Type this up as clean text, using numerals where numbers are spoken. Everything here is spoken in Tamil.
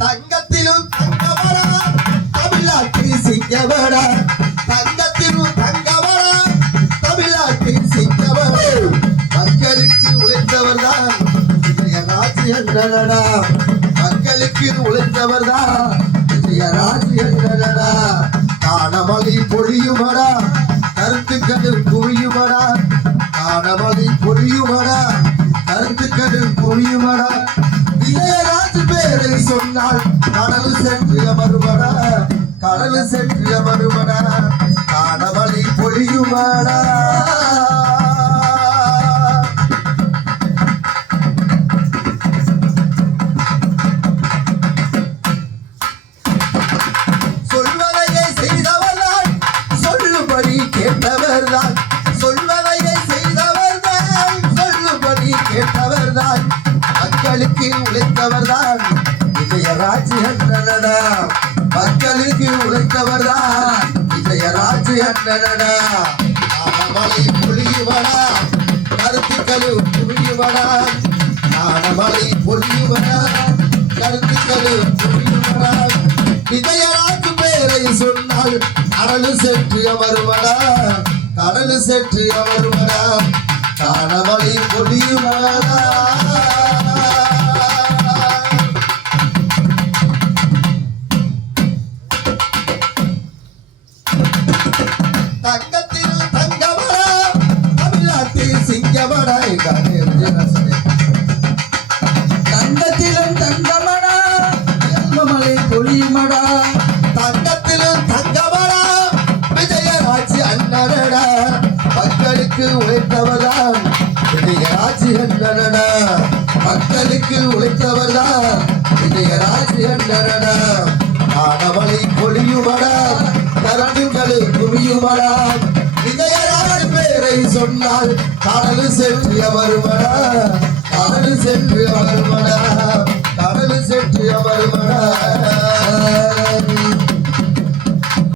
தங்கத்திலும் தங்கமடா தமிழ்நாட்டில் சிங்கமடா தங்கத்திலும் தங்கமடா தமிழ்நாட்டில் சிங்கமடா மக்களுக்கு உழைத்தவர்தான் ராஜ்யங்களடா மக்களுக்கு உழைத்தவர்தான் ராஜ்யங்களடா காணமொழி பொழியுமடா கருத்துக்கள் குவியுமடா காணமொழி பொழியுமடா கருத்துக்கள் குவியுமடா விஜயராஜ் பேரை சொன்னால் கடல் சென்று அமருமடா கடல் சென்று அமருமடா காணமொழி பொழியுமடா கேட்டவர்தான் சொல்வதையை செய்தவர்தான் சொல்லுபடி கேட்டவர்தான் மக்களுக்கு உழைத்தவர்தான் விஜயராஜ்யண்ணனடா மக்களுக்கு உழைத்தவர்தான் விஜயராஜ்யண்ணனடா நாணமலை பொழியுமடா கருத்துக்களும் புரியுமடா நாணமலை பொழியுமடா கருத்துக்களும் புரியுமடா விஜயராஜ் பேரை சொன்னால் கடலு சென்று அமருமடா கடலு சென்று அமருமடா காணமலை பொழியுமடா தங்கத்தில் தங்கமடா தமிழ்நாட்டில் சிங்கமடா தங்கத்திலும் தங்கமடா மலை பொழியுமடா தங்கத்திலும் தங்கமடா விஜயராஜ் அண்ணனடா மக்களுக்கு உழைத்தவர்தான் விஜயராஜ் அண்ணனடா மக்களுக்கு உழைத்தவர்தான் விஜயராஜ் அண்ணனடா காணமலை பொழியுமடா கரடுகளை குவியுமடா விஜயராஜ் பேரை சொன்னால் கடல் சென்று அமருமடா கடல் சென்று அமருமடா